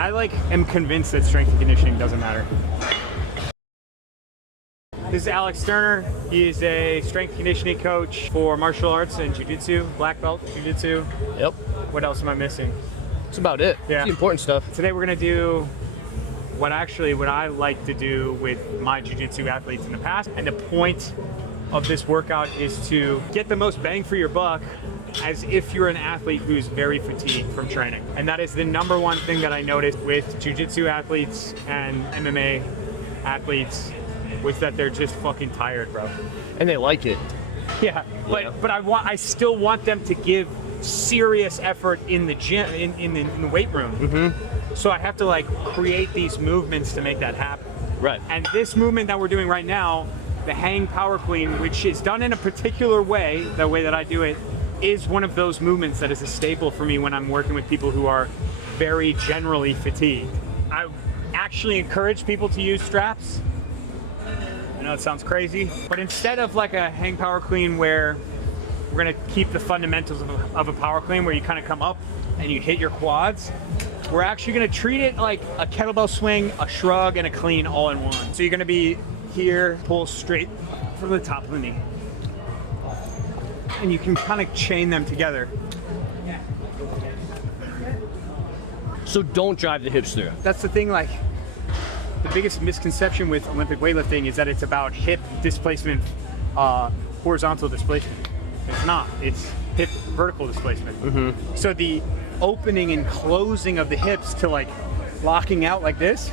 I am convinced that strength and conditioning doesn't matter. This is Alex Sterner. He is a strength conditioning coach for martial arts and Jiu-Jitsu, Blackbelt Jiu-Jitsu. Yep. What else am I missing? That's about it. Yeah. It's the important stuff. Today we're gonna do what I like to do with my Jiu-Jitsu athletes in the past. And the point of this workout is to get the most bang for your buck as if you're an athlete who's very fatigued from training. And that is the #1 thing that I noticed with Jiu-Jitsu athletes and MMA athletes was that they're just fucking tired, bro. And they like it. Yeah, but I still want them to give serious effort in the gym, in the weight room. Mm-hmm. So I have to create these movements to make that happen. Right. And this movement that we're doing right now, the hang power clean, which is done in a particular way, the way that I do it, is one of those movements that is a staple for me when I'm working with people who are very generally fatigued. I actually encourage people to use straps. I know it sounds crazy, but instead of a hang power clean where we're gonna keep the fundamentals of a power clean where you kind of come up and you hit your quads, we're actually gonna treat it like a kettlebell swing, a shrug, and a clean all in one. So you're gonna be here, pull straight from the top of the knee. And you can kind of chain them together. So don't drive the hips through. That's the thing, the biggest misconception with Olympic weightlifting is that it's about hip displacement, horizontal displacement. It's not, it's hip vertical displacement. Mm-hmm. So the opening and closing of the hips to locking out like this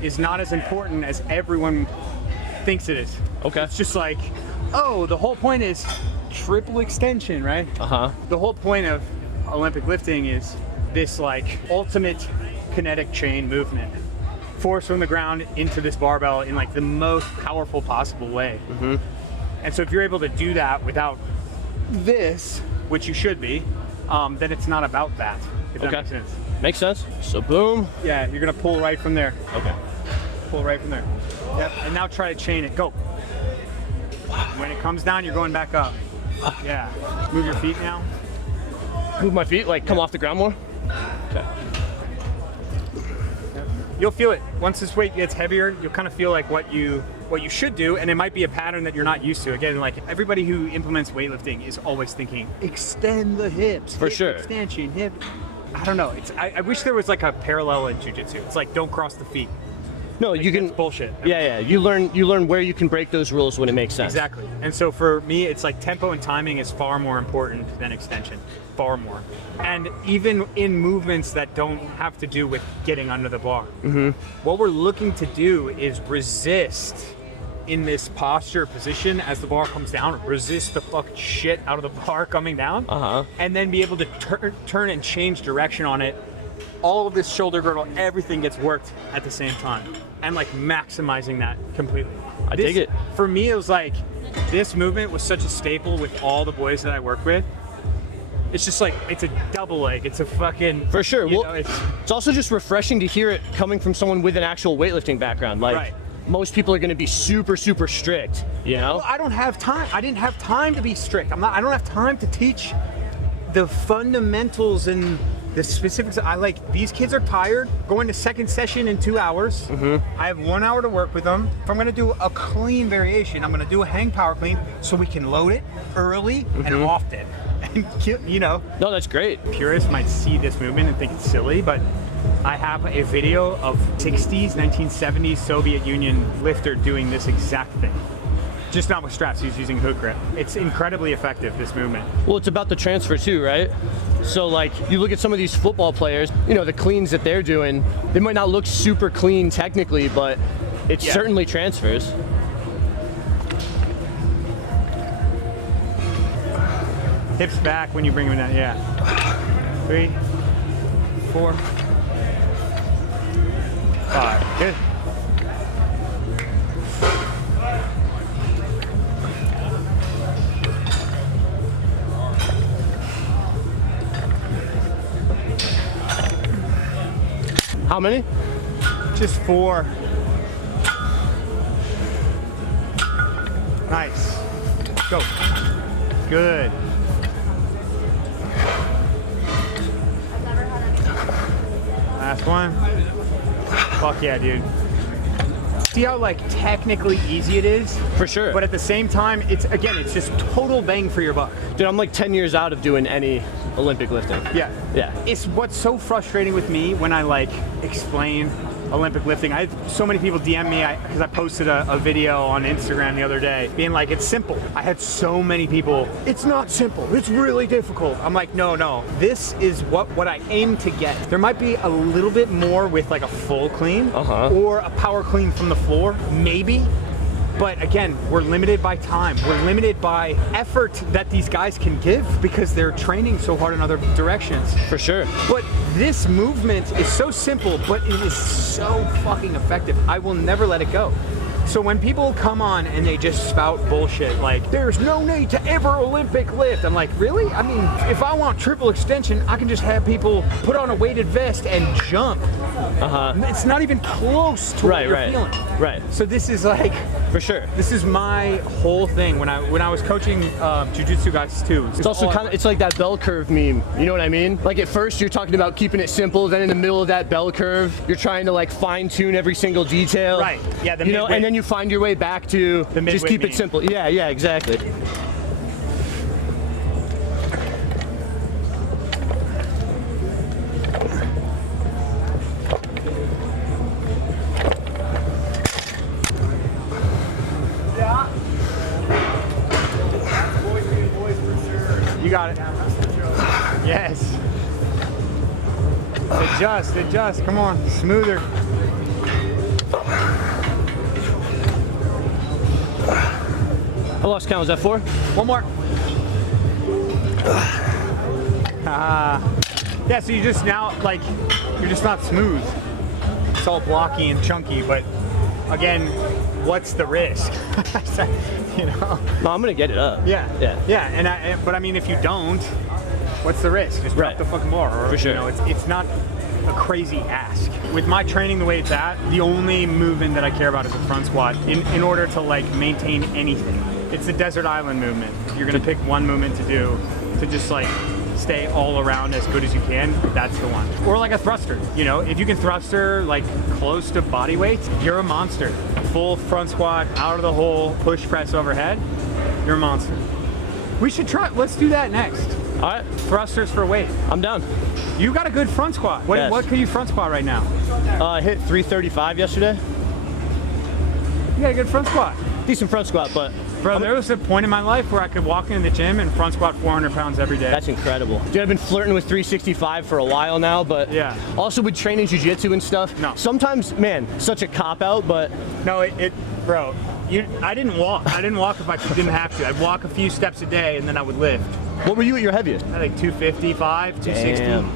is not as important as everyone thinks it is. Okay. It's just oh, the whole point is triple extension, right? Uh-huh. The whole point of Olympic lifting is this ultimate kinetic chain movement. Force from the ground into this barbell in the most powerful possible way. Mm-hmm. And so if you're able to do that without this, which you should be, then it's not about that, if that makes sense. Makes sense. So boom. Yeah, you're gonna pull right from there. Okay. Pull right from there. Yep. And now try to chain it. Go. When it comes down, you're going back up. Yeah. Move your feet now. Move my feet, come off the ground more? Okay. You'll feel it. Once this weight gets heavier, you'll kind of feel what you should do, and it might be a pattern that you're not used to. Again, everybody who implements weightlifting is always thinking, extend the hips. For sure. Extension, hip. I don't know. I wish there was a parallel in jiu-jitsu. It's don't cross the feet. No, you can. Bullshit. Yeah. You learn where you can break those rules when it makes sense. Exactly. And so for me, it's tempo and timing is far more important than extension. Far more. And even in movements that don't have to do with getting under the bar. Mm-hmm. What we're looking to do is resist in this posture position as the bar comes down, resist the fucking shit out of the bar coming down, and then be able to turn and change direction on it. All of this shoulder girdle, everything gets worked at the same time, and maximizing that completely. I dig it. For me, it was this movement was such a staple with all the boys that I work with. It's just it's a double leg. It's a fucking... For sure. It's also just refreshing to hear it coming from someone with an actual weightlifting background. Right. Most people are going to be super, super strict, Well, I don't have time. I didn't have time to be strict. I don't have time to teach the fundamentals and the specifics. These kids are tired, going to second session in 2 hours. Mm-hmm. I have 1 hour to work with them. If I'm gonna do a clean variation, I'm gonna do a hang power clean so we can load it early and often. And No, that's great. Purists might see this movement and think it's silly, but I have a video of 60s, 1970s Soviet Union lifter doing this exact thing. Just not with straps, he's using hook grip. It's incredibly effective, this movement. Well, it's about the transfer too, right? So you look at some of these football players, the cleans that they're doing, they might not look super clean technically, but it certainly transfers. Hips back when you bring them down, yeah. 3, 4, 5, good. How many? Just 4. Nice. Go. Good. Last one. Fuck yeah, dude. See how like technically easy it is? For sure. But at the same time, it's just total bang for your buck. Dude, I'm like 10 years out of doing any Olympic lifting. Yeah. Yeah. It's what's so frustrating with me when I like explain Olympic lifting. I had so many people DM me because I posted a video on Instagram the other day being like, it's simple. I had so many people, it's not simple, it's really difficult. I'm like, no, this is what I aim to get. There might be a little bit more with like a full clean or a power clean from the floor, maybe. But again, we're limited by time. We're limited by effort that these guys can give because they're training so hard in other directions. For sure. But this movement is so simple, but it is so fucking effective. I will never let it go. So when people come on and they just spout bullshit like, there's no need to ever Olympic lift, I'm like, really? I mean, if I want triple extension, I can just have people put on a weighted vest and jump. It's not even close to what you're feeling. Right. So this is like, for sure. this is my whole thing when I was coaching jiu-jitsu guys too. It's also kind of, it's like that bell curve meme. You know what I mean? Like at first you're talking about keeping it simple, then in the middle of that bell curve, you're trying to like fine tune every single detail. Right. Yeah. You know, and then you find your way back to just keep it simple. Yeah, exactly. You got it. Yes. Adjust. Come on. Smoother. I lost count. Was that 4? One more. Yeah, so you just now, like, you're just not smooth. It's all blocky and chunky, but again, what's the risk? You know? No, I'm gonna get it up. Yeah. But I mean, if you don't, what's the risk? Just drop the fucking bar. Or, for sure. You know, it's not a crazy ask. With my training the way it's at, the only movement that I care about is the front squat in order to like maintain anything. It's the desert island movement. You're gonna pick one movement to do to just like stay all around as good as you can, that's the one. Or like a thruster, you know, if you can thruster like close to body weight, you're a monster. Full front squat, out of the hole, push press overhead, you're a monster. We should try, let's do that next. All right. Thrusters for weight. I'm down. You got a good front squat. What can you front squat right now? I hit 335 yesterday. You got a good front squat. Decent front squat, but bro, there was a point in my life where I could walk into the gym and front squat 400 pounds every day. That's incredible. Dude, I've been flirting with 365 for a while now, but yeah. Also with training jiu-jitsu and stuff, sometimes, man, such a cop-out, but... No, bro, I didn't walk. I didn't walk if I didn't have to. I'd walk a few steps a day and then I would lift. What were you at your heaviest? I think 255, 260. Damn.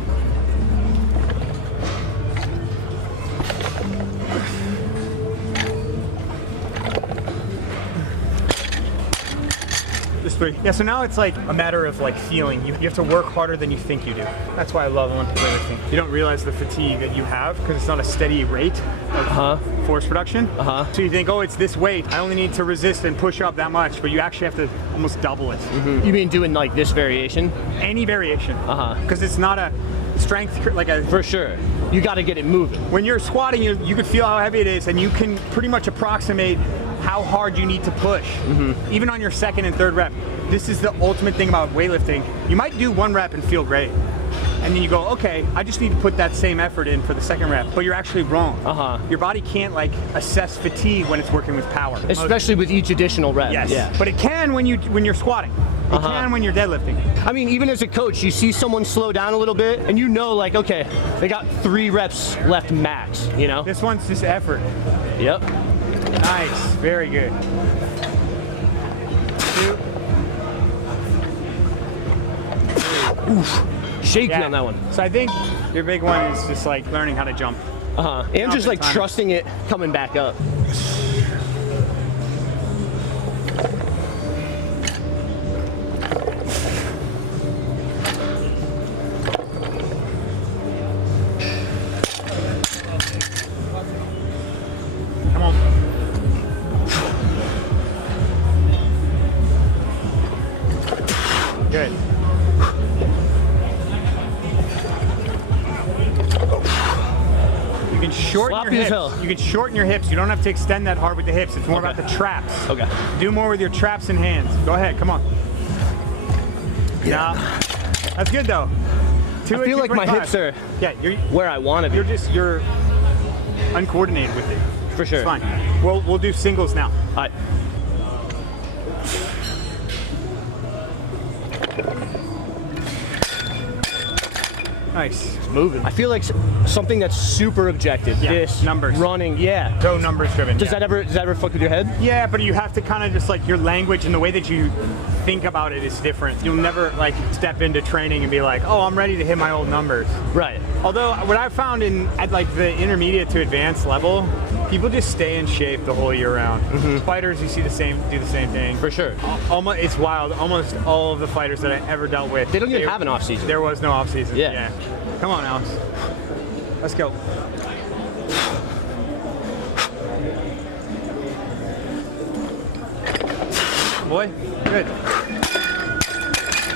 Just 3. Yeah, so now it's like a matter of like feeling. You have to work harder than you think you do. That's why I love Olympic weightlifting. You don't realize the fatigue that you have because it's not a steady rate of force production. So you think, oh, it's this weight. I only need to resist and push up that much, but you actually have to almost double it. You mean doing like this variation? Any variation. Because it's not a strength, like a... For sure. You got to get it moving. When you're squatting, you can feel how heavy it is, and you can pretty much approximate how hard you need to push, even on your second and third rep. This is the ultimate thing about weightlifting. You might do 1 rep and feel great, and then you go, okay, I just need to put that same effort in for the second rep, but you're actually wrong. Your body can't like assess fatigue when it's working with power. Especially with each additional rep. Yes, yeah. But it can when you're squatting. It can when you're deadlifting. I mean, even as a coach, you see someone slow down a little bit, and you know, like, okay, they got 3 reps left max, you know? This one's just effort. Yep. Nice, very good. 2. Oof. Shaky on that one. So I think your big one is just like learning how to jump. And just like trusting it coming back up. Come on. Good. shorten Sloppy your as hips. hell. You can shorten your hips. You don't have to extend that hard with the hips. It's more about the traps. Okay. Do more with your traps and hands. Go ahead, come on. Yeah. That's good though. I feel like my hips are you're where I want to be. You're uncoordinated with it. For sure. It's fine. We'll do singles now. All right. Nice. It's moving. I feel like something that's super objective. Yeah, This numbers. running. Yeah. So numbers driven. Does that ever fuck with your head? Yeah, but you have to kind of just like your language and the way that you think about it is different. You'll never like step into training and be like, oh, I'm ready to hit my old numbers. Right. Although what I found at like the intermediate to advanced level, people just stay in shape the whole year round. Fighters, you see do the same thing. For sure. Almost, it's wild. Almost all of the fighters that I ever dealt with, They don't even have an off season. There was no off season. Yeah. Come on, Alex. Let's go. Boy, good.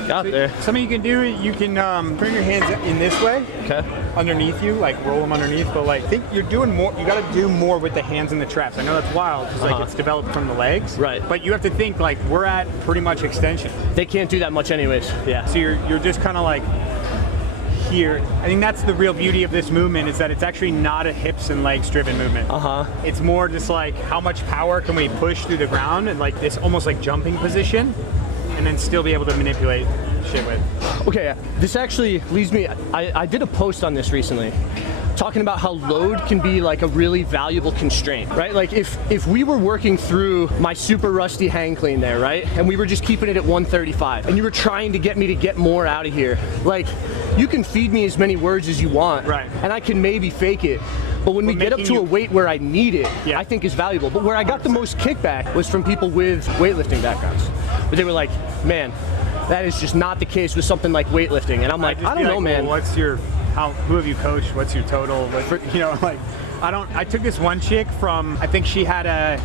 Got there. Something you can do, you can turn your hands in this way. Okay. Underneath you, like roll them underneath, but like think you're doing more, you gotta do more with the hands and the traps. I know that's wild, because like it's developed from the legs. Right. But you have to think like we're at pretty much extension. They can't do that much anyways. Yeah. So you're just kind of like here. I think that's the real beauty of this movement, is that it's actually not a hips and legs driven movement. It's more just like how much power can we push through the ground, and like this almost like jumping position, and then still be able to manipulate shit with. Okay, this actually leads me, I did a post on this recently, talking about how load can be like a really valuable constraint, right? Like if we were working through my super rusty hang clean there, right? And we were just keeping it at 135, and you were trying to get me to get more out of here, like you can feed me as many words as you want, right? And I can maybe fake it. But when we get up to a weight where I need it, I think is valuable. But where I got the most kickback was from people with weightlifting backgrounds. But they were like, man, that is just not the case with something like weightlifting. And I'm like, I don't know, man. Well, who have you coached? What's your total? I took this one chick from, I think she had a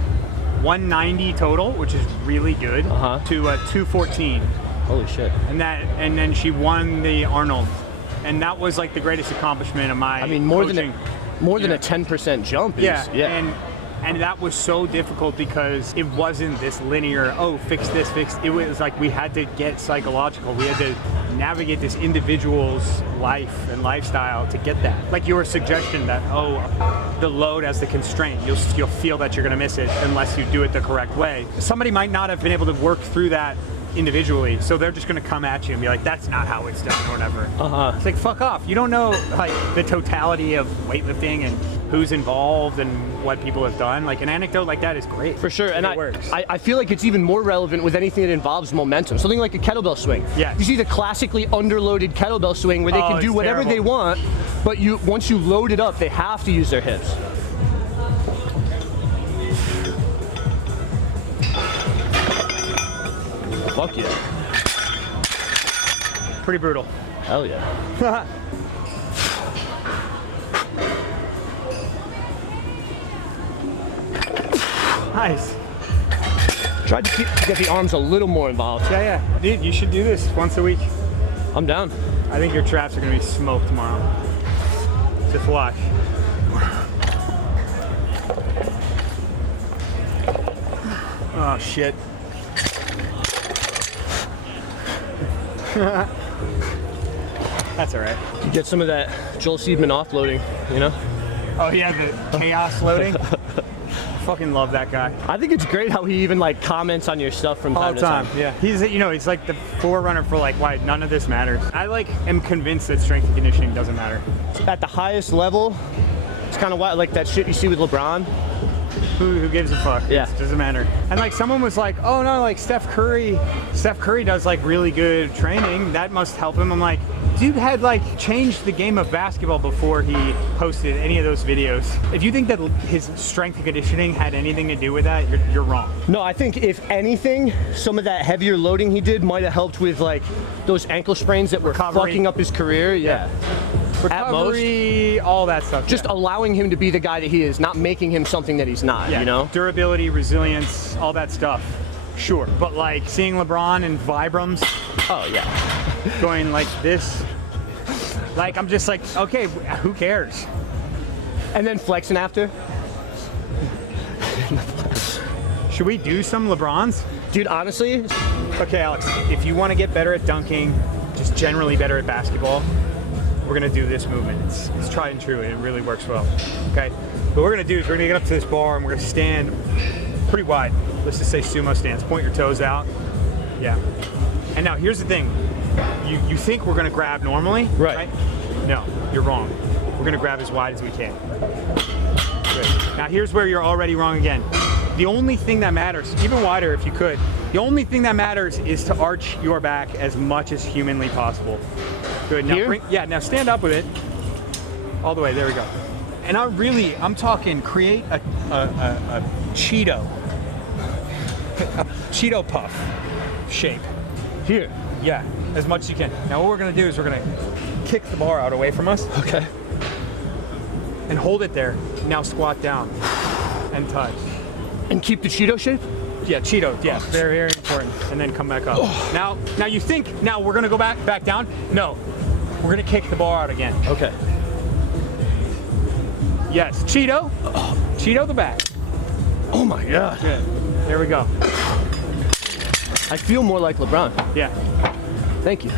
190 total, which is really good, to a 214. Holy shit. And then she won the Arnold. And that was like the greatest accomplishment of my coaching. More than a 10% jump is, And that was so difficult because it wasn't this linear, oh, fix this, it was like we had to get psychological. We had to navigate this individual's life and lifestyle to get that. Like your suggestion that, the load as the constraint, you'll feel that you're gonna miss it unless you do it the correct way. Somebody might not have been able to work through that individually, so they're just gonna come at you and be like, that's not how it's done or whatever. It's like, fuck off. You don't know like the totality of weightlifting and who's involved and what people have done. Like an anecdote like that is great. For sure, and it works. I feel like it's even more relevant with anything that involves momentum. Something like a kettlebell swing. Yeah. You see the classically underloaded kettlebell swing where they can do whatever they want, but once you load it up, they have to use their hips. Fuck yeah. Pretty brutal. Hell yeah. Nice. Tried to get the arms a little more involved. Yeah. Dude, you should do this once a week. I'm down. I think your traps are gonna be smoked tomorrow. Just watch. Oh shit. That's all right. You get some of that Joel Seedman offloading, you know? Oh yeah, the chaos loading. Fucking love that guy. I think it's great how he even like comments on your stuff from time to time. Yeah, he's like the forerunner for like why none of this matters. I am convinced that strength and conditioning doesn't matter. At the highest level, it's kind of wild, like that shit you see with LeBron. Who gives a fuck? Yeah. It doesn't matter. And like someone was like, oh no, like Steph Curry does like really good training. That must help him. I'm like, dude had like changed the game of basketball before he posted any of those videos. If you think that his strength and conditioning had anything to do with that, you're wrong. No, I think if anything, some of that heavier loading he did might have helped with like those ankle sprains that were fucking up his career. Yeah. Recovery, all that stuff. Just allowing him to be the guy that he is, not making him something that he's not, you know? Durability, resilience, all that stuff. Sure. But like seeing LeBron in Vibrams. Oh, yeah. Going like this. Like, I'm just like, okay, who cares? And then flexing after. Should we do some LeBrons? Dude, honestly, Okay, Alex, if you want to get better at dunking, just generally better at basketball, we're gonna do this movement. It's tried and true, and it really works well. Okay, what we're gonna do is we're gonna get up to this bar and we're gonna stand pretty wide. Let's just say sumo stance. Point your toes out. Yeah. And now here's the thing. You think we're gonna grab normally, Right. No, you're wrong. We're gonna grab as wide as we can. Good. Now here's where you're already wrong again. The only thing that matters, even wider if you could, the only thing that matters is to arch your back as much as humanly possible. Good. Now Here? now stand up with it. All the way, there we go. And I'm talking create a Cheeto. A Cheeto puff shape. here. Yeah, as much as you can. Now what we're gonna do is we're gonna kick the bar out away from us Okay. and hold it there. Now squat down and touch. And keep the Cheeto shape? Yeah, Cheeto, yeah, very, very important. And then come back up. Now you think, now we're gonna go back down? No, we're gonna kick the bar out again. Okay. Yes, Cheeto, Cheeto the back. Oh my God. Good, there we go. I feel more like LeBron. Yeah. Thank you.